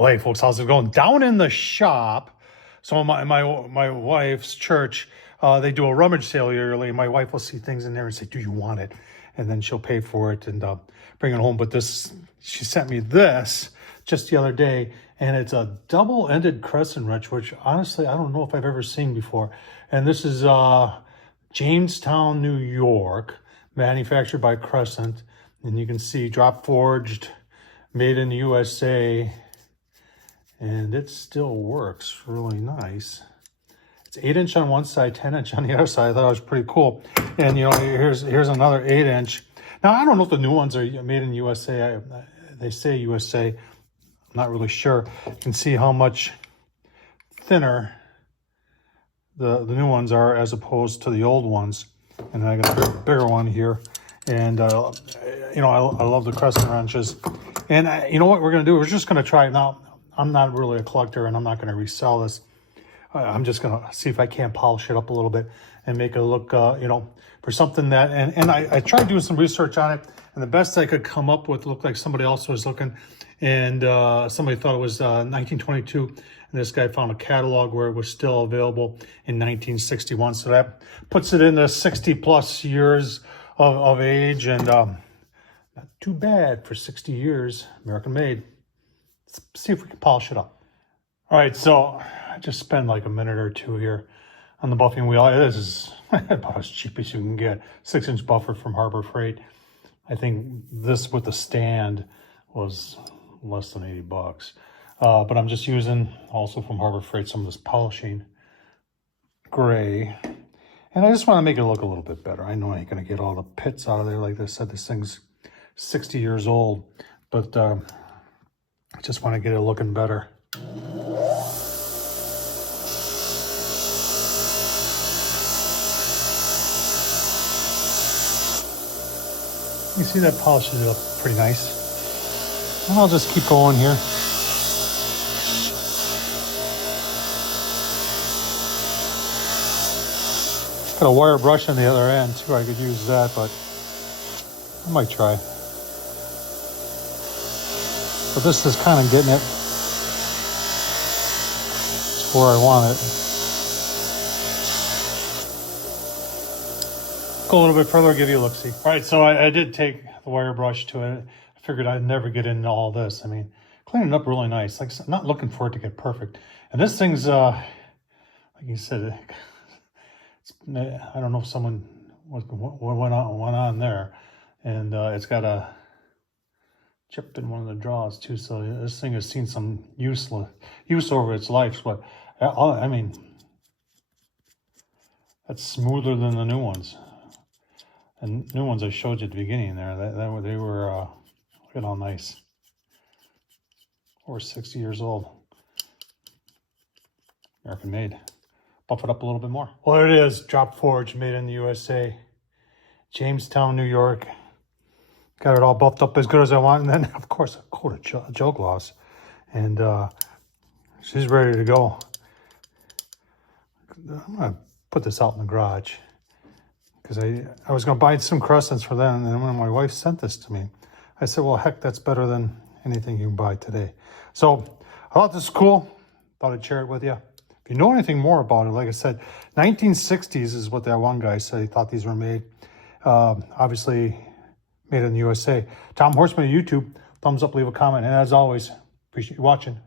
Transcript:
Well, hey, folks, how's it going? Down in the shop, so my wife's church, they do a rummage sale yearly. My wife will see things in there and say, "Do you want it?" And then she'll pay for it and bring it home. But she sent me this just the other day, and it's a double-ended Crescent Wrench, which honestly I don't know if I've ever seen before. And this is Jamestown, New York, manufactured by Crescent, and you can see drop forged, made in the USA. And it still works really nice. It's 8-inch on one side, 10-inch on the other side. I thought it was pretty cool. And you know, here's another 8-inch. Now I don't know if the new ones are made in USA. They say USA. I'm not really sure. You can see how much thinner the new ones are as opposed to the old ones. And I got a bigger one here. And you know, I love the Crescent wrenches. And you know what we're gonna do? We're just gonna try it now. I'm not really a collector, and I'm not going to resell this. I'm just going to see if I can polish it up a little bit and make it look, you know, for something that, and I tried doing some research on it, and the best I could come up with looked like somebody else was looking, and somebody thought it was 1922, and this guy found a catalog where it was still available in 1961. So that puts it in the 60 plus years of age, and not too bad for 60 years, American made. Let's see if we can polish it up. All right, so I just spend like a minute or two here on the buffing wheel. This is about as cheap as you can get. 6-inch buffer from Harbor Freight. I think this with the stand was less than 80 bucks. But I'm just using also from Harbor Freight some of this polishing gray. And I just want to make it look a little bit better. I know I ain't going to get all the pits out of there. Like I said, this thing's 60 years old. But I just want to get it looking better. You see that polishes it up pretty nice. And I'll just keep going here. Got a wire brush on the other end too. I could use that, but I might try. But this is kind of getting it to where I want it. Go a little bit further, give you a look-see. All right, so I did take the wire brush to it. I figured I'd never get into all this. I mean, clean it up really nice. Like, I'm not looking for it to get perfect. And this thing's, like you said, I don't know if someone went on there. And it's got a chip in one of the draws too, so this thing has seen some use over its life. But I mean, that's smoother than the new ones. And new ones I showed you at the beginning there, they were look at how nice. Over 60 years old. American made. Buff it up a little bit more. Well, there it is, drop forged, made in the USA. Jamestown, New York. Got it all buffed up as good as I want. And then, of course, a coat of Joe gloss. And she's ready to go. I'm going to put this out in the garage. Because I was going to buy some Crescents for them. And then when my wife sent this to me, I said, well, heck, that's better than anything you can buy today. So I thought this was cool. Thought I'd share it with you. If you know anything more about it, like I said, 1960s is what that one guy said. He thought these were made. Obviously, made in the USA. Tom Horseman at YouTube. Thumbs up, leave a comment. And as always, appreciate you watching.